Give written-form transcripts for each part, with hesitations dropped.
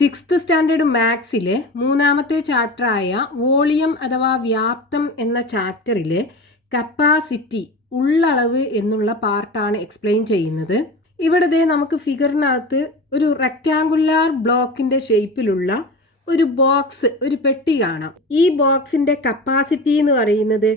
Sixth standard മാത്സിലെ മൂന്നാമത്തെ ചാപ്റ്ററായ volume അഥവാ വ്യാപ്തം എന്ന ചാപ്റ്ററിലെ കപ്പാസിറ്റി ഉള്ളളവ് എന്നുള്ള പാർട്ടാണ് എക്സ്പ്ലെയിൻ ചെയ്യുന്നത്. ഇവിടെ നമുക്ക് ഫിഗറിനകത്ത് ഒരു റെക്റ്റാങ്കുലാർ ബ്ലോക്കിന്റെ ഷേപ്പിലുള്ള ഒരു ബോക്സ്, ഒരു പെട്ടി കാണാം. ഈ ബോക്സിന്റെ കപ്പാസിറ്റി എന്ന് പറയുന്നത്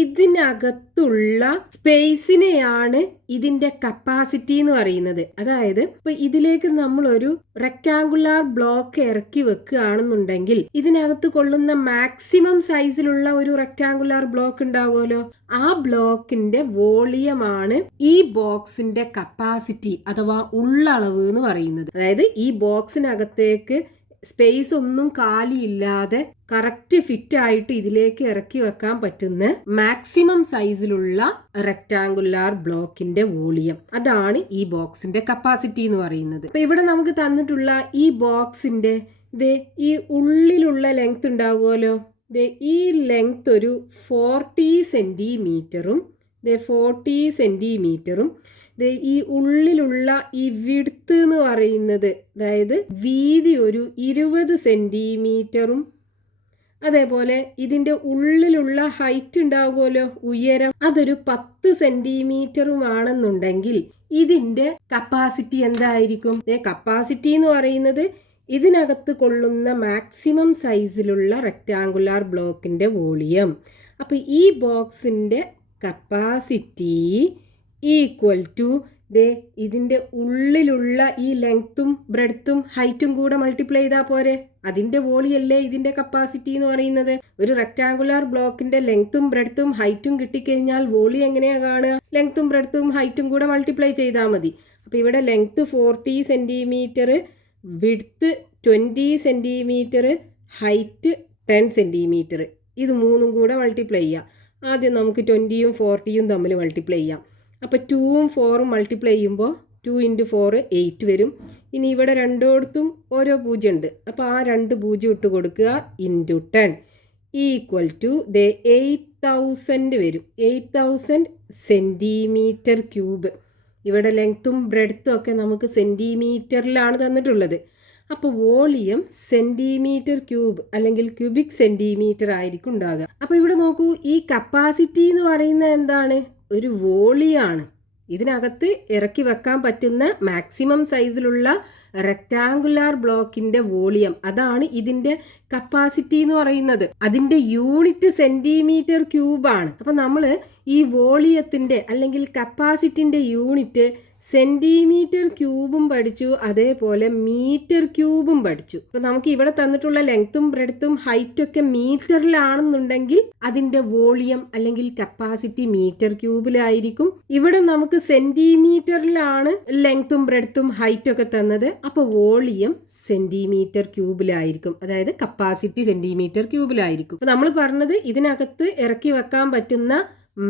ഇതിനകത്തുള്ള സ്പേസിനെയാണ് ഇതിന്റെ കപ്പാസിറ്റി എന്ന് പറയുന്നത്. അതായത് ഇപ്പൊ ഇതിലേക്ക് നമ്മളൊരു റെക്റ്റാങ്കുലാർ ബ്ലോക്ക് ഇറക്കി വെക്കുകയാണെന്നുണ്ടെങ്കിൽ ഇതിനകത്ത് കൊള്ളുന്ന മാക്സിമം സൈസിലുള്ള ഒരു റെക്റ്റാങ്കുലാർ ബ്ലോക്ക് ഉണ്ടാവുമല്ലോ, ആ ബ്ലോക്കിന്റെ വോളിയമാണ് ഈ ബോക്സിന്റെ കപ്പാസിറ്റി അഥവാ ഉള്ളളവ് എന്ന് പറയുന്നത്. അതായത് ഈ ബോക്സിനകത്തേക്ക് സ്പേസ് ഒന്നും കാലിയില്ലാതെ കറക്റ്റ് ഫിറ്റ് ആയിട്ട് ഇതിലേക്ക് ഇറക്കി വെക്കാൻ പറ്റുന്ന മാക്സിമം സൈസിലുള്ള റെക്റ്റാങ്കുലാർ ബ്ലോക്കിന്റെ വോളിയം, അതാണ് ഈ ബോക്സിന്റെ കപ്പാസിറ്റി എന്ന് പറയുന്നത്. അപ്പൊ ഇവിടെ നമുക്ക് തന്നിട്ടുള്ള ഈ ബോക്സിന്റെ ഈ ഉള്ളിലുള്ള ലെങ്ത് ഉണ്ടാവുമല്ലോ, ഈ ലെങ്ത് ഒരു 40 സെന്റിമീറ്ററും 40 സെന്റിമീറ്ററും ഈ ഉള്ളിലുള്ള ഈ വിഡ്ത്ത് എന്ന് പറയുന്നത്, അതായത് വീതി ഒരു 20 സെന്റിമീറ്ററും അതേപോലെ ഇതിന്റെ ഉള്ളിലുള്ള ഹൈറ്റ് ഉണ്ടാവുമല്ലോ, ഉയരം, അതൊരു 10 സെന്റിമീറ്ററുമാണെന്നുണ്ടെങ്കിൽ ഇതിന്റെ കപ്പാസിറ്റി എന്തായിരിക്കും? കപ്പാസിറ്റി എന്ന് പറയുന്നത് ഇതിനകത്ത് കൊള്ളുന്ന മാക്സിമം സൈസിലുള്ള റെക്റ്റാങ്കുലാർ ബ്ലോക്കിന്റെ വോളിയം. അപ്പൊ ഈ ബോക്സിന്റെ കപ്പാസിറ്റി ഈക്വൽ ടു ഇതിന്റെ ഉള്ളിലുള്ള ഈ ലെങ്ത്തും ബ്രെഡ്ത്തും ഹൈറ്റും കൂടെ മൾട്ടിപ്ലൈ ചെയ്താൽ പോരെ, അതിന്റെ വോളിയല്ലേ ഇതിന്റെ കപ്പാസിറ്റി എന്ന് പറയുന്നത്. ഒരു റെക്റ്റാങ്കുലാർ ബ്ലോക്കിന്റെ ലെങ്ത്തും ബ്രെഡ്ത്തും ഹൈറ്റും കിട്ടിക്കഴിഞ്ഞാൽ വോളി എങ്ങനെയാ കാണുക? ലെങ്ത്തും ബ്രെഡ്ത്തും ഹൈറ്റും കൂടെ മൾട്ടിപ്ലൈ ചെയ്താൽ മതി. അപ്പൊ ഇവിടെ length 40 centimetre, width 20 centimetre, height 10 centimetre, ഇത് മൂന്നും കൂടെ മൾട്ടിപ്ലൈ ചെയ്യാം. ആദ്യം നമുക്ക് 20യും 40യും തമ്മിൽ മൾട്ടിപ്ലൈ ചെയ്യാം. അപ്പോൾ 2ഉം 4ഉം മൾട്ടിപ്ലൈ ചെയ്യുമ്പോൾ 2 × 4 8 വരും. ഇനി ഇവിടെ രണ്ടോടത്തും ഓരോ 0 ഉണ്ട്, അപ്പോൾ ആ 2 0 ഇട്ട് കൊടുക്കുക, ഇൻറ്റു 10 ഈക്വൽ ടു 8000 വരും. 8000 സെൻറ്റിമീറ്റർ ക്യൂബ്. ഇവിടെ ലെങ്ത്തും ബ്രെഡ്ത്തും ഒക്കെ നമുക്ക് സെൻറ്റിമീറ്ററിലാണ് തന്നിട്ടുള്ളത്. അപ്പോൾ വോളിയം സെന്റിമീറ്റർ ക്യൂബ് അല്ലെങ്കിൽ ക്യൂബിക് സെന്റിമീറ്റർ ആയിരിക്കും ഉണ്ടാകുക. അപ്പോൾ ഇവിടെ നോക്കൂ, ഈ കപ്പാസിറ്റി എന്ന് പറയുന്നത് എന്താണ്? ഒരു വോളിയാണ്. ഇതിനകത്ത് ഇറക്കി വെക്കാൻ പറ്റുന്ന മാക്സിമം സൈസിലുള്ള റെക്റ്റാങ്കുലാർ ബ്ലോക്കിന്റെ വോളിയം, അതാണ് ഇതിന്റെ കപ്പാസിറ്റി എന്ന് പറയുന്നത്. അതിന്റെ യൂണിറ്റ് സെന്റിമീറ്റർ ക്യൂബാണ്. അപ്പൊ നമ്മൾ ഈ വോളിയത്തിന്റെ അല്ലെങ്കിൽ കപ്പാസിറ്റിന്റെ യൂണിറ്റ് സെന്റിമീറ്റർ ക്യൂബും പഠിച്ചു, അതേപോലെ മീറ്റർ ക്യൂബും പഠിച്ചു. അപ്പൊ നമുക്ക് ഇവിടെ തന്നിട്ടുള്ള ലെങ്ത്തും ബ്രെഡ്ത്തും ഹൈറ്റും ഒക്കെ മീറ്ററിലാണെന്നുണ്ടെങ്കിൽ അതിന്റെ വോളിയം അല്ലെങ്കിൽ കപ്പാസിറ്റി മീറ്റർ ക്യൂബിലായിരിക്കും. ഇവിടെ നമുക്ക് സെന്റിമീറ്ററിലാണ് ലെങ്ത്തും ബ്രെഡ്ത്തും ഹൈറ്റും ഒക്കെ തന്നത്, അപ്പൊ വോളിയം സെന്റിമീറ്റർ ക്യൂബിലായിരിക്കും, അതായത് കപ്പാസിറ്റി സെന്റിമീറ്റർ ക്യൂബിലായിരിക്കും. അപ്പൊ നമ്മൾ പറഞ്ഞത് ഇതിനകത്ത് ഇറക്കി വെക്കാൻ പറ്റുന്ന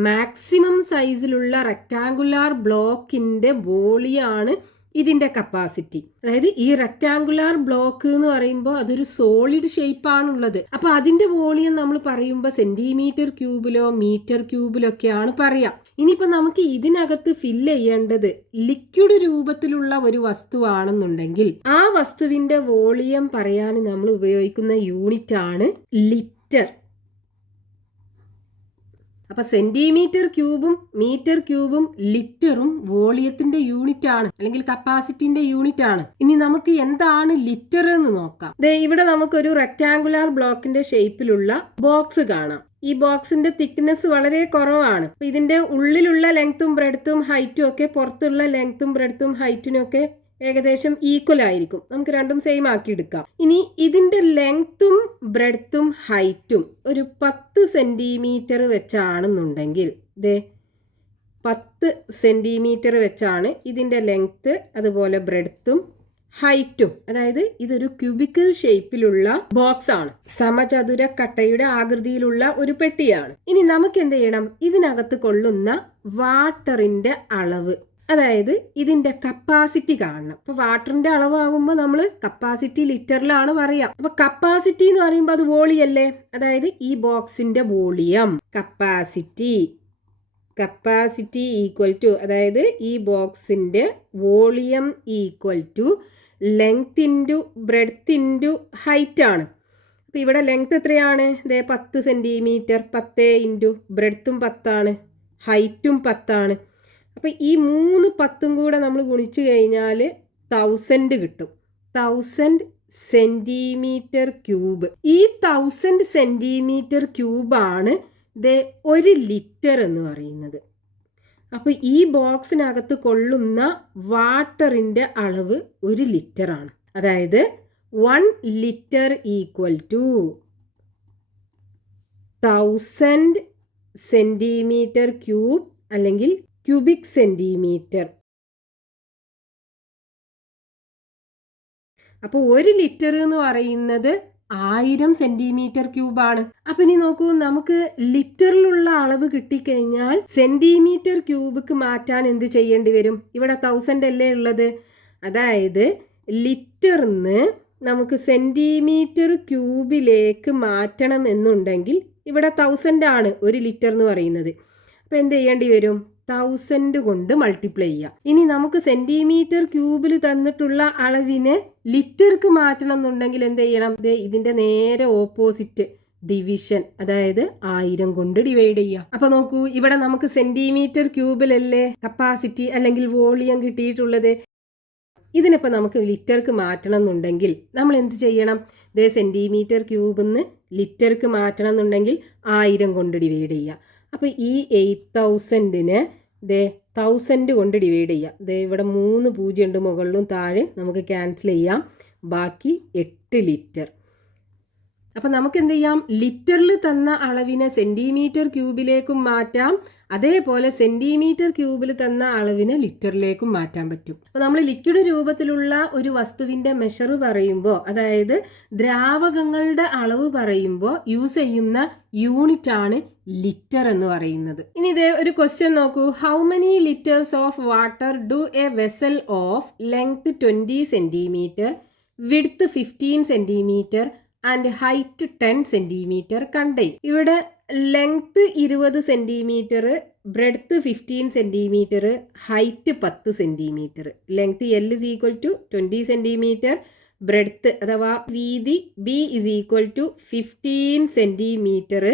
മാക്സിമം സൈസിലുള്ള റെക്റ്റാങ്കുലാർ ബ്ലോക്കിന്റെ വോളിയാണ് ഇതിന്റെ കപ്പാസിറ്റി. അതായത് ഈ റെക്റ്റാങ്കുലാർ ബ്ലോക്ക് എന്ന് പറയുമ്പോൾ അതൊരു സോളിഡ് ഷേപ്പാണുള്ളത്. അപ്പൊ അതിന്റെ വോളിയം നമ്മൾ പറയുമ്പോൾ സെന്റിമീറ്റർ ക്യൂബിലോ മീറ്റർ ക്യൂബിലോ ഒക്കെയാണ് പറയാം. ഇനിയിപ്പോ നമുക്ക് ഇതിനകത്ത് ഫില്ല് ചെയ്യേണ്ടത് ലിക്വിഡ് രൂപത്തിലുള്ള ഒരു വസ്തുവാണെന്നുണ്ടെങ്കിൽ ആ വസ്തുവിന്റെ വോളിയം പറയാൻ നമ്മൾ ഉപയോഗിക്കുന്ന യൂണിറ്റ് ആണ് ലിറ്റർ. അപ്പൊ സെന്റിമീറ്റർ ക്യൂബും മീറ്റർ ക്യൂബും ലിറ്ററും വോളിയത്തിന്റെ യൂണിറ്റ് ആണ് അല്ലെങ്കിൽ കപ്പാസിറ്റിന്റെ യൂണിറ്റ് ആണ്. ഇനി നമുക്ക് എന്താണ് ലിറ്റർ എന്ന് നോക്കാം. ഇവിടെ നമുക്കൊരു റെക്റ്റാങ്കുലാർ ബ്ലോക്കിന്റെ ഷേപ്പിലുള്ള ബോക്സ് കാണാം. ഈ ബോക്സിന്റെ തിക്നെസ് വളരെ കുറവാണ്. ഇതിന്റെ ഉള്ളിലുള്ള ലെങ്ത്തും ബ്രെഡ്ത്തും ഹൈറ്റും ഒക്കെ പുറത്തുള്ള ലെങ്ത്തും ബ്രെഡ്ത്തും ഹൈറ്റിനും ഒക്കെ ഏകദേശം ഈക്വൽ ആയിരിക്കും. നമുക്ക് രണ്ടും സെയിം ആക്കി എടുക്കാം. ഇനി ഇതിന്റെ ലെങ്ത്തും ബ്രെഡ്ത്തും ഹൈറ്റും ഒരു 10 സെന്റിമീറ്റർ വെച്ചാണെന്നുണ്ടെങ്കിൽ 10 സെന്റിമീറ്റർ വെച്ചാണ് ഇതിന്റെ ലെങ്ത്ത് അതുപോലെ ബ്രെഡ്ത്തും ഹൈറ്റും. അതായത് ഇതൊരു ക്യൂബിക്കൽ ഷേപ്പിലുള്ള ബോക്സ് ആണ്, സമചതുരക്കട്ടയുടെ ആകൃതിയിലുള്ള ഒരു പെട്ടിയാണ്. ഇനി നമുക്ക് എന്ത് ചെയ്യണം? ഇതിനകത്ത് കൊള്ളുന്ന വാട്ടറിന്റെ അളവ്, അതായത് ഇതിന്റെ കപ്പാസിറ്റി കാണണം. അപ്പൊ വാട്ടറിന്റെ അളവാകുമ്പോൾ നമ്മൾ കപ്പാസിറ്റി ലിറ്ററിലാണ് പറയാം. അപ്പൊ കപ്പാസിറ്റി എന്ന് പറയുമ്പോൾ അത് വോളിയല്ലേ, അതായത് ഈ ബോക്സിന്റെ വോളിയം കപ്പാസിറ്റി ഈക്വൽ ടു, അതായത് ഈ ബോക്സിന്റെ volume equal to length into breadth into height ആണ്. അപ്പോൾ ഇവിടെ ലെങ്ത് എത്രയാണ്? 10 സെൻറ്റിമീറ്റർ. 10 ഇൻറ്റു ബ്രെഡ്ത്തും 10 ഹൈറ്റും 10. അപ്പോൾ ഈ 3 10ഉം കൂടെ നമ്മൾ ഗുണിച്ചു കഴിഞ്ഞാൽ 1000 കിട്ടും. 1000 സെൻറ്റിമീറ്റർ ക്യൂബ്. ഈ 1000 സെൻറ്റിമീറ്റർ ക്യൂബാണ് 1 ലിറ്റർ എന്ന് പറയുന്നത്. അപ്പോൾ ഈ ബോക്സിനകത്ത് കൊള്ളുന്ന വാട്ടറിൻ്റെ അളവ് 1 ലിറ്ററാണ്. അതായത് 1 litre equal to 1000 centimetre cube അല്ലെങ്കിൽ ക്യൂബിക് സെൻറ്റിമീറ്റർ. അപ്പോൾ 1 ലിറ്റർ എന്ന് പറയുന്നത് 1000 സെൻറ്റിമീറ്റർ ക്യൂബാണ്. അപ്പം ഇനി നോക്കൂ, നമുക്ക് ലിറ്ററിലുള്ള അളവ് കിട്ടിക്കഴിഞ്ഞാൽ സെൻറ്റിമീറ്റർ ക്യൂബിക്ക് മാറ്റാൻ എന്ത് ചെയ്യേണ്ടി വരും? ഇവിടെ 1000 അല്ലേ ഉള്ളത്. അതായത് ലിറ്ററിന് നമുക്ക് സെൻറ്റിമീറ്റർ ക്യൂബിലേക്ക് മാറ്റണം എന്നുണ്ടെങ്കിൽ ഇവിടെ 1000 ആണ് 1 ലിറ്റർ എന്ന് പറയുന്നത്. അപ്പോൾ എന്ത് ചെയ്യേണ്ടി വരും? 1000 കൊണ്ട് മൾട്ടിപ്ലൈ ചെയ്യാം. ഇനി നമുക്ക് സെൻറ്റിമീറ്റർ ക്യൂബിൽ തന്നിട്ടുള്ള അളവിനെ ലിറ്റർക്ക് മാറ്റണം എന്നുണ്ടെങ്കിൽ എന്ത് ചെയ്യണം? ഇതിൻ്റെ നേരെ ഓപ്പോസിറ്റ് ഡിവിഷൻ, അതായത് 1000 കൊണ്ട് ഡിവൈഡ് ചെയ്യാം. അപ്പോൾ നോക്കൂ, ഇവിടെ നമുക്ക് സെൻറ്റിമീറ്റർ ക്യൂബിലല്ലേ കപ്പാസിറ്റി അല്ലെങ്കിൽ വോളിയം കിട്ടിയിട്ടുള്ളത്. ഇതിനിപ്പോൾ നമുക്ക് ലിറ്റർക്ക് മാറ്റണം എന്നുണ്ടെങ്കിൽ നമ്മൾ എന്ത് ചെയ്യണം? സെൻറ്റിമീറ്റർ ക്യൂബിൽ നിന്ന് ലിറ്റർക്ക് മാറ്റണം എന്നുണ്ടെങ്കിൽ 1000 കൊണ്ട് ഡിവൈഡ് ചെയ്യുക. അപ്പോൾ ഈ 8000നെ 1000 കൊണ്ട് ഡിവൈഡ് ചെയ്യാം. ഇവിടെ 3 പൂജ്യം ഉണ്ട് മുകളിലും താഴെ, നമുക്ക് ക്യാൻസൽ ചെയ്യാം. ബാക്കി 8 ലിറ്റർ. അപ്പം നമുക്ക് എന്ത് ചെയ്യാം? ലിറ്ററിൽ തന്ന അളവിനെ സെൻറ്റിമീറ്റർ ക്യൂബിലേക്കും മാറ്റാം, അതേപോലെ സെൻറ്റിമീറ്റർ ക്യൂബിൽ തന്ന അളവിനെ ലിറ്ററിലേക്കും മാറ്റാൻ പറ്റും. അപ്പോൾ നമ്മൾ ലിക്വിഡ് രൂപത്തിലുള്ള ഒരു വസ്തുവിൻ്റെ മെഷർ പറയുമ്പോൾ, അതായത് ദ്രാവകങ്ങളുടെ അളവ് പറയുമ്പോൾ യൂസ് ചെയ്യുന്ന യൂണിറ്റ് ആണ് ലിറ്റർ എന്ന് പറയുന്നത്. ഇനി ഇതേ ഒരു ക്വസ്റ്റ്യൻ നോക്കൂ. How many litres of water do a vessel of length 20 centimetre, width 15 centimetre and height 10 centimetre contain? ഇവിടെ length 20 centimetre, breadth 15 centimetre, height 10 centimetre. Length L is equal to 20 centimetre, breadth അഥവാ വീതി B is equal to 15 centimetre,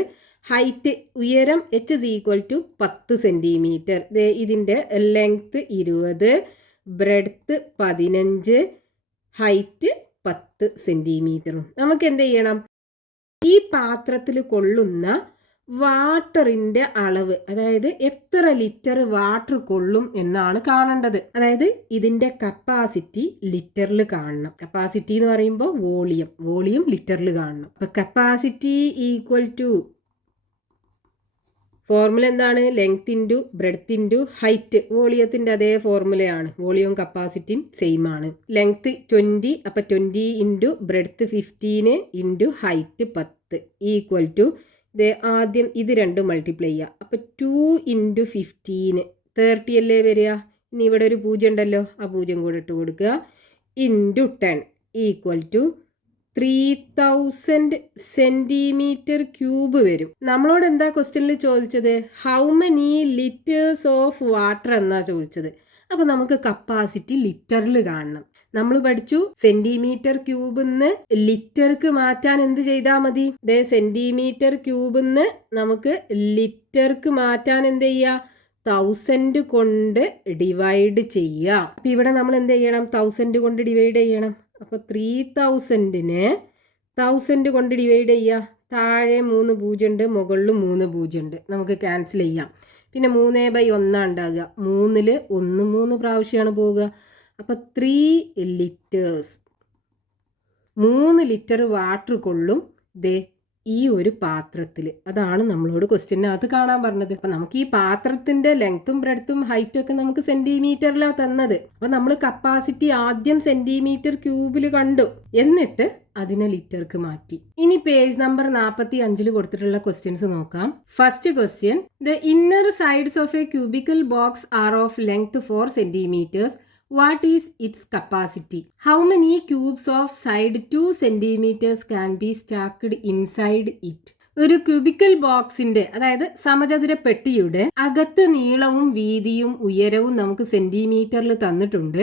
height ഉയരം H is equal to 10 centimetre. ഇതിൻ്റെ length 20, breadth 15, height 10 സെൻറ്റിമീറ്ററും. നമുക്ക് എന്ത് ചെയ്യണം? ഈ പാത്രത്തിൽ കൊള്ളുന്ന വാട്ടറിൻ്റെ അളവ്, അതായത് എത്ര ലിറ്റർ വാട്ടർ കൊള്ളും എന്നാണ് കാണേണ്ടത്. അതായത് ഇതിൻ്റെ കപ്പാസിറ്റി ലിറ്ററിൽ കാണണം. കപ്പാസിറ്റി എന്ന് പറയുമ്പോൾ വോളിയം ലിറ്ററിൽ കാണണം. അപ്പോൾ കപ്പാസിറ്റി ഈക്വൽ ടു ഫോർമുല എന്താണ്? Length into breadth into height. വോളിയത്തിൻ്റെ അതേ ഫോർമുലയാണ്. വോളിയവും കപ്പാസിറ്റിയും സെയിം ആണ്. ലെങ്ത് 20, അപ്പോൾ 20 into breadth 15 into height 10 equal to ആദ്യം ഇത് രണ്ടും മൾട്ടിപ്ലൈ ചെയ്യുക. അപ്പോൾ 2 ഇൻറ്റു 15 30 അല്ലേ വരിക. ഇനി ഇവിടെ ഒരു പൂജ്യം ഉണ്ടല്ലോ, ആ പൂജ്യം കൂടെ ഇട്ട് കൊടുക്കുക. Into 10 equal to 3000 centimetre cube വരും. നമ്മളോട് എന്താ ക്വസ്റ്റ്യനിൽ ചോദിച്ചത്? How many litres of water എന്നാ ചോദിച്ചത്. അപ്പോൾ നമുക്ക് കപ്പാസിറ്റി ലിറ്ററിൽ കാണണം. നമ്മൾ പഠിച്ചു സെൻറ്റിമീറ്റർ ക്യൂബിൽ നിന്ന് ലിറ്റർക്ക് മാറ്റാൻ എന്ത് ചെയ്താൽ മതി? സെൻറ്റിമീറ്റർ ക്യൂബിൽ നിന്ന് നമുക്ക് ലിറ്റർക്ക് മാറ്റാൻ എന്ത് ചെയ്യുക? 1000 കൊണ്ട് ഡിവൈഡ് ചെയ്യുക. അപ്പം ഇവിടെ നമ്മൾ എന്ത് ചെയ്യണം? 1000 കൊണ്ട് ഡിവൈഡ് ചെയ്യണം. അപ്പോൾ 3000നെ 1000 കൊണ്ട് ഡിവൈഡ് ചെയ്യുക. താഴെ 3 പൂജ്യം ഉണ്ട്, മുകളിലും 3 പൂജ്യം ഉണ്ട്. നമുക്ക് ക്യാൻസൽ ചെയ്യാം. പിന്നെ 3/1 ഉണ്ടാകുക. 3ൽ 1 3 പ്രാവശ്യമാണ് പോവുക. അപ്പോൾ 3 ലിറ്റേഴ്സ്, 3 ലിറ്റർ വാട്ടർ കൊള്ളും ഈ ഒരു പാത്രത്തിൽ. അതാണ് നമ്മളോട് ക്വസ്റ്റ്യനകത്ത് കാണാൻ പറഞ്ഞത്. അപ്പം നമുക്ക് ഈ പാത്രത്തിൻ്റെ ലെങ്ത്തും ബ്രെഡ്ത്തും ഹൈറ്റും ഒക്കെ നമുക്ക് സെൻറ്റിമീറ്ററിലാണ് തന്നത്. അപ്പം നമ്മൾ കപ്പാസിറ്റി ആദ്യം സെൻറ്റിമീറ്റർ ക്യൂബിൽ കണ്ടു, എന്നിട്ട് അതിനെ ലിറ്റർക്ക് മാറ്റി. ഇനി പേജ് നമ്പർ 45 കൊടുത്തിട്ടുള്ള ക്വസ്റ്റ്യൻസ് നോക്കാം. First question, the inner sides of a cubical box are of length 4 centimetres. What is its capacity? How many cubes of side 2 centimeters can be stacked inside it? ഒരു cubical ബോക്സിന്റെ, അതായത് സമചതുര പെട്ടിയുടെ അകത്ത് നീളവും വീതിയും ഉയരവും നമുക്ക് സെന്റിമീറ്ററിൽ തന്നിട്ടുണ്ട്.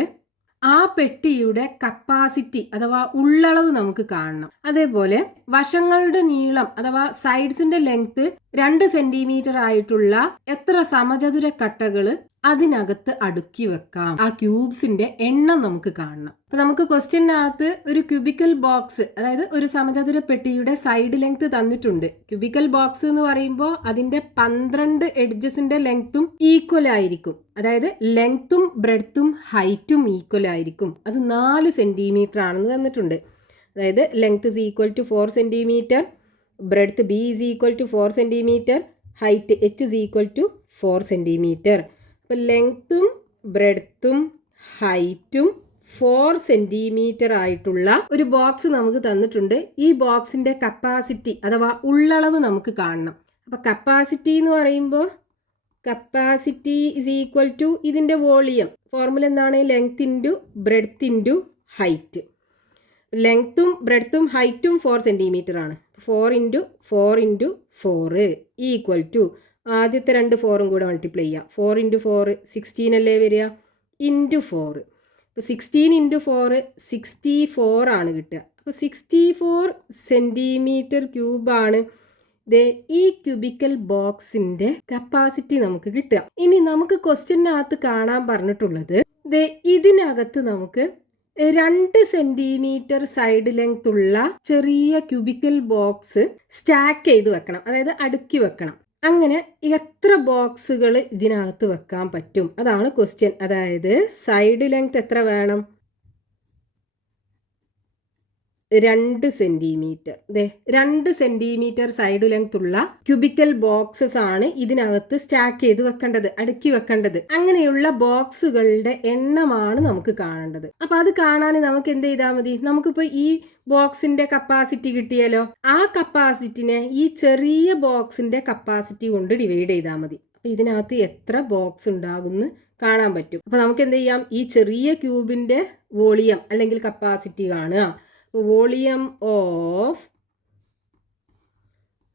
ആ പെട്ടിയുടെ കപ്പാസിറ്റി അഥവാ ഉള്ളളവ് നമുക്ക് കാണണം. അതേപോലെ വശങ്ങളുടെ നീളം അഥവാ സൈഡ്സിന്റെ ലെങ്ത് 2 സെന്റിമീറ്റർ ആയിട്ടുള്ള എത്ര സമചതുര കട്ടകള് അതിനകത്ത് അടുക്കി വെക്കാം. ആ ക്യൂബ്സിന്റെ എണ്ണം നമുക്ക് കാണണം. അപ്പൊ നമുക്ക് ക്വസ്റ്റ്യനകത്ത് ഒരു ക്യൂബിക്കൽ ബോക്സ്, അതായത് ഒരു സമചതുര പെട്ടിയുടെ സൈഡ് ലെങ്ത് തന്നിട്ടുണ്ട്. ക്യൂബിക്കൽ ബോക്സ് എന്ന് പറയുമ്പോൾ അതിന്റെ 12 എഡ്ജസിന്റെ ലെങ്ത്തും ഈക്വൽ ആയിരിക്കും. അതായത് ലെങ്ത്തും ബ്രെഡ്ത്തും ഹൈറ്റും ഈക്വൽ ആയിരിക്കും. അത് 4 സെന്റിമീറ്റർ ആണെന്ന് തന്നിട്ടുണ്ട്. അതായത് length is equal to 4 centimetre, breadth B is equal to 4 centimetre, height H is equal to 4 centimetre. അപ്പോൾ ലെങ്ത്തും ബ്രെഡ്ത്തും ഹൈറ്റും 4 സെന്റിമീറ്റർ ആയിട്ടുള്ള ഒരു ബോക്സ് നമുക്ക് തന്നിട്ടുണ്ട്. ഈ ബോക്സിന്റെ കപ്പാസിറ്റി അഥവാ ഉള്ളളവ് നമുക്ക് കാണണം. അപ്പോൾ കപ്പാസിറ്റി എന്ന് പറയുമ്പോൾ കപ്പാസിറ്റി ഇസ് ഈക്വൽ ടു ഇതിന്റെ വോളിയം. ഫോർമുല എന്താണ്? Length into breadth into height. ലെങ്ത്തും ബ്രെഡ്ത്തും ഹൈറ്റും 4 സെന്റിമീറ്റർ ആണ്. 4 ഇൻറ്റു 4 ഇൻറ്റു 4 ഈക്വൽ ടു ആദ്യത്തെ 2 4ഉം കൂടെ മൾട്ടിപ്ലൈ ചെയ്യുക. 4 ഇൻറ്റു 4 16 അല്ലേ വരിക, ഇൻറ്റു 4. അപ്പോൾ 16 ഇൻറ്റു 4 64 ആണ് കിട്ടുക. അപ്പോൾ 64 സെൻറ്റിമീറ്റർ ക്യൂബാണ് ഈ ക്യൂബിക്കൽ ബോക്സിൻ്റെ കപ്പാസിറ്റി നമുക്ക് കിട്ടുക. ഇനി നമുക്ക് ക്വസ്റ്റ്യനകത്ത് കാണാൻ പറഞ്ഞിട്ടുള്ളത് ഇതിനകത്ത് നമുക്ക് 2 സെന്റിമീറ്റർ സൈഡ് ലെങ്ത് ഉള്ള ചെറിയ ക്യൂബിക്കൽ ബോക്സ് സ്റ്റാക്ക് ചെയ്ത് വെക്കണം, അതായത് അടുക്കി വെക്കണം. അങ്ങനെ എത്ര ബോക്സുകൾ ഇതിനകത്ത് വെക്കാൻ പറ്റും? അതാണ് ക്വസ്റ്റ്യൻ. അതായത് സൈഡ് ലെങ്ത് എത്ര വേണം? 2 സെന്റിമീറ്റർ. 2 സെന്റിമീറ്റർ സൈഡ് ലെങ്ത് ഉള്ള ക്യൂബിക്കൽ ബോക്സസ് ആണ് ഇതിനകത്ത് സ്റ്റാക്ക് ചെയ്ത് വെക്കേണ്ടത്, അടുക്കി വെക്കേണ്ടത്. അങ്ങനെയുള്ള ബോക്സുകളുടെ എണ്ണമാണ് നമുക്ക് കാണേണ്ടത്. അപ്പൊ അത് കാണാൻ നമുക്ക് എന്ത് ചെയ്താൽ മതി? നമുക്കിപ്പോ ഈ ബോക്സിന്റെ കപ്പാസിറ്റി കിട്ടിയാലോ, ആ കപ്പാസിറ്റിനെ ഈ ചെറിയ ബോക്സിന്റെ കപ്പാസിറ്റി കൊണ്ട് ഡിവൈഡ് ചെയ്താൽ മതി. അപ്പൊ ഇതിനകത്ത് എത്ര ബോക്സ് ഉണ്ടാകുമെന്ന് കാണാൻ പറ്റും. അപ്പൊ നമുക്ക് എന്ത് ചെയ്യാം? ഈ ചെറിയ ക്യൂബിന്റെ വോളിയം അല്ലെങ്കിൽ കപ്പാസിറ്റി കാണുക. Volume of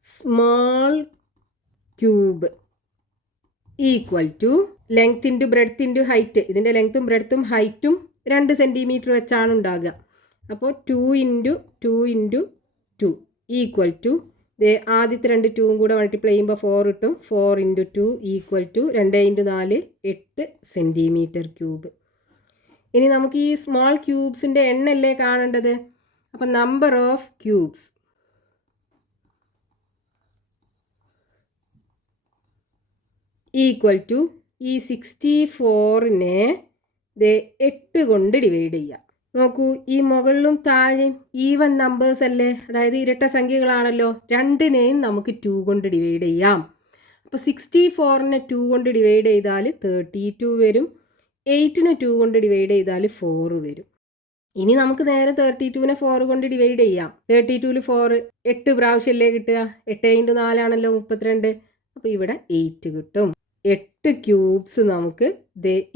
small cube equal to length into breadth into height. ഇതിൻ്റെ ലെങ്ത്തും ബ്രെഡ്ത്തും ഹൈറ്റും 2 സെൻറ്റിമീറ്റർ വെച്ചാണ് ഉണ്ടാകുക. അപ്പോൾ 2 ഇൻറ്റു 2 ഇൻറ്റു 2 ഈക്വൽ ടു ആദ്യത്തെ 2 2ഉം കൂടെ മൾട്ടിപ്ലൈ ചെയ്യുമ്പോൾ 4 കിട്ടും. 4 into 2 equal to 2 into 4 8 centimetre cube. ഇനി നമുക്ക് ഈ സ്മോൾ ക്യൂബ്സിൻ്റെ എണ്ണല്ലേ കാണേണ്ടത്. അപ്പം number of cubes equal to ഈ 64നെ 8 കൊണ്ട് ഡിവൈഡ് ചെയ്യാം. നോക്കൂ, ഈ മുകളിലും താഴെയും ഈവൻ നമ്പേഴ്സ് അല്ലേ, അതായത് ഇരട്ട സംഖ്യകളാണല്ലോ. 2നെയും നമുക്ക് 2 കൊണ്ട് ഡിവൈഡ് ചെയ്യാം. അപ്പോൾ 64നെ 2 കൊണ്ട് ഡിവൈഡ് ചെയ്താൽ 32 വരും. 8നെ 2 കൊണ്ട് ഡിവൈഡ് ചെയ്താൽ 4 വരും. ഇനി നമുക്ക് നേരെ 32നെ 4 കൊണ്ട് ഡിവൈഡ് ചെയ്യാം. 32ൽ 4 8 പ്രാവശ്യമല്ലേ കിട്ടുക. 8 ഇൻറ്റു 4 ആണല്ലോ 32. അപ്പോൾ ഇവിടെ 8 കിട്ടും. 8 ക്യൂബ്സ് നമുക്ക്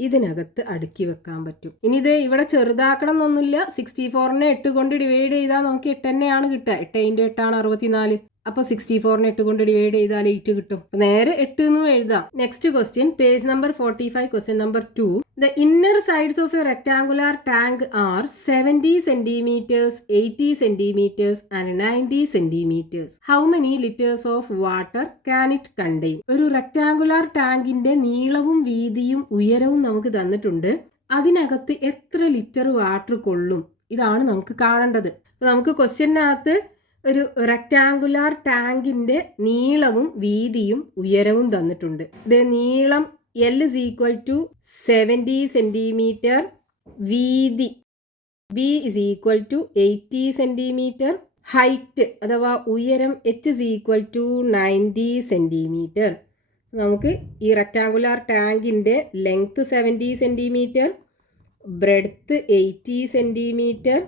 ഇതിനകത്ത് അടുക്കി വെക്കാൻ പറ്റും. ഇനി ഇവിടെ ചെറുതാക്കണം എന്നൊന്നുമില്ല. 64നെ 8 കൊണ്ട് ഡിവൈഡ് ചെയ്താൽ നമുക്ക് 8 തന്നെയാണ് കിട്ടുക. 8 ഇൻറ്റു 8 ആണ് 64. അപ്പോൾ 64നെ 8 കൊണ്ട് ഡിവൈഡ് ചെയ്താൽ 8 കിട്ടും. നേരെ 8 എന്നും എഴുതാം. Next question, page number 45, question number 2. The inner sides of a rectangular tank are 70 centimeters, 80 centimeters and 90 centimeters. How many liters of water can it contain? ഒരു റെക്ടാങ്കുലാർ ടാങ്കിന്റെ നീളവും വീതിയും ഉയരവും നമുക്ക് തന്നിട്ടുണ്ട്. അതിനകത്ത് എത്ര ലിറ്റർ വാട്ടർ കൊള്ളും? ഇതാണ് നമുക്ക് കാണേണ്ടത്. നമുക്ക് ക്വസ്റ്റ്യനകത്ത് ഒരു റെക്ടാങ്കുലാർ ടാങ്കിന്റെ നീളവും വീതിയും ഉയരവും തന്നിട്ടുണ്ട്. നീളം L is equal to 70 centimetre, വീതി B is equal to 80 centimetre, height അഥവാ ഉയരം H is equal to 90 centimetre. നമുക്ക് ഈ റെക്ടാങ്കുലാർ ടാങ്കിൻ്റെ length 70 centimetre, breadth 80 centimetre,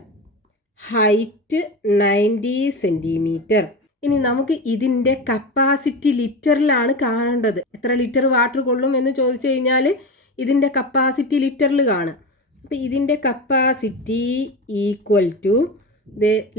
height 90 centimetre. ഇനി നമുക്ക് ഇതിൻ്റെ കപ്പാസിറ്റി ലിറ്ററിലാണ് കാണേണ്ടത്. എത്ര ലിറ്റർ വാട്ടർ കൊള്ളും എന്ന് ചോദിച്ചു കഴിഞ്ഞാൽ ഇതിൻ്റെ കപ്പാസിറ്റി ലിറ്ററിൽ കാണും. അപ്പോൾ ഇതിൻ്റെ capacity equal to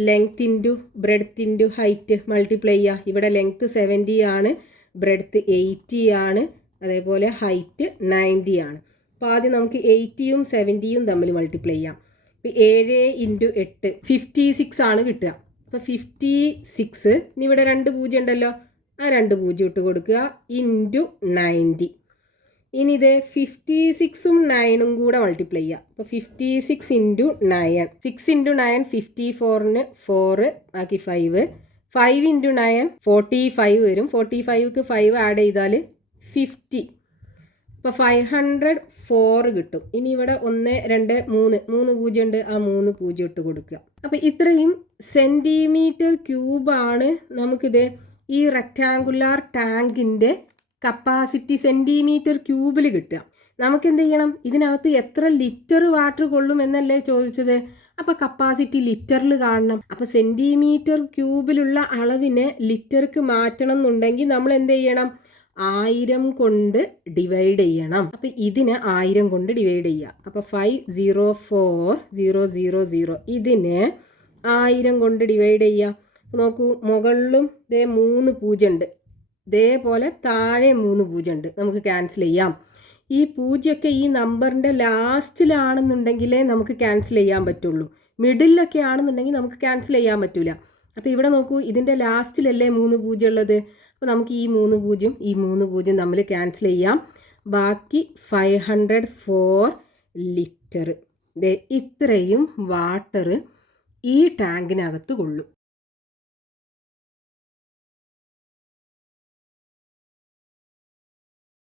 length into breadth into height multiply ചെയ്യുക. ഇവിടെ ലെങ്ത് 70 ആണ്, ബ്രെഡ്ത്ത് 80 ആണ്, അതേപോലെ ഹൈറ്റ് 90 ആണ്. അപ്പോൾ ആദ്യം നമുക്ക് 80യും 70യും തമ്മിൽ മൾട്ടിപ്ലൈ ചെയ്യാം. ഇപ്പോൾ 7 × 8 56 ആണ് കിട്ടുക. അപ്പോൾ 56, ഇനി ഇവിടെ 2 പൂജ്യം ഉണ്ടല്ലോ, ആ 2 പൂജ്യം ഇട്ട് കൊടുക്കുക, ഇൻറ്റു 90. ഇനി ഇത് 56ഉം 9ഉം കൂടെ മൾട്ടിപ്ലൈ ചെയ്യുക. അപ്പോൾ 56 × 9, 6 × 9 54ന് 4 ബാക്കി 5, 5 × 9 45 വരും. 45ക്ക് 5 ആഡ് ചെയ്താൽ 50. അപ്പോൾ 504 കിട്ടും. ഇനി ഇവിടെ 1 2 3 പൂജ്യം ഉണ്ട്, ആ 3 പൂജ്യം ഇട്ട് കൊടുക്കുക. അപ്പോൾ ഇത്രയും സെൻറ്റിമീറ്റർ ക്യൂബാണ് നമുക്കിത് ഈ റെക്റ്റാങ്കുലാർ ടാങ്കിൻ്റെ കപ്പാസിറ്റി സെൻറ്റിമീറ്റർ ക്യൂബിൽ കിട്ടുക. നമുക്ക് എന്ത് ചെയ്യണം, ഇതിനകത്ത് എത്ര ലിറ്റർ വാട്ടർ കൊള്ളും എന്നല്ലേ ചോദിച്ചത്. അപ്പോൾ കപ്പാസിറ്റി ലിറ്ററിൽ കാണണം. അപ്പോൾ സെൻറ്റിമീറ്റർ ക്യൂബിലുള്ള അളവിനെ ലിറ്റർക്ക് മാറ്റണം എന്നുണ്ടെങ്കിൽ നമ്മൾ എന്ത് ചെയ്യണം, 1000 കൊണ്ട് ഡിവൈഡ് ചെയ്യണം. അപ്പോൾ ഇതിനെ 1000 കൊണ്ട് ഡിവൈഡ് ചെയ്യുക. അപ്പോൾ 504000 ഇതിനെ 1000 കൊണ്ട് ഡിവൈഡ് ചെയ്യുക. നോക്കൂ, മുകളിലും ഇതേ 3 പൂജ്യം ഉണ്ട്, ഇതേപോലെ താഴെ 3 പൂജ്യം ഉണ്ട്. നമുക്ക് ക്യാൻസൽ ചെയ്യാം. ഈ പൂജ്യമൊക്കെ ഈ നമ്പറിൻ്റെ ലാസ്റ്റിലാണെന്നുണ്ടെങ്കിലേ നമുക്ക് ക്യാൻസൽ ചെയ്യാൻ പറ്റുള്ളൂ. മിഡിലൊക്കെ ആണെന്നുണ്ടെങ്കിൽ നമുക്ക് ക്യാൻസൽ ചെയ്യാൻ പറ്റില്ല. അപ്പോൾ ഇവിടെ നോക്കൂ, ഇതിൻ്റെ ലാസ്റ്റിലല്ലേ 3 പൂജ്യം ഉള്ളത്. അപ്പോൾ നമുക്ക് ഈ 3 പൂജ്യം തമ്മിൽ ക്യാൻസൽ ചെയ്യാം. ബാക്കി 504 ലിറ്റർ. ഇത്രയും വാട്ടർ ഈ ടാങ്കിനകത്ത് കൊള്ളും.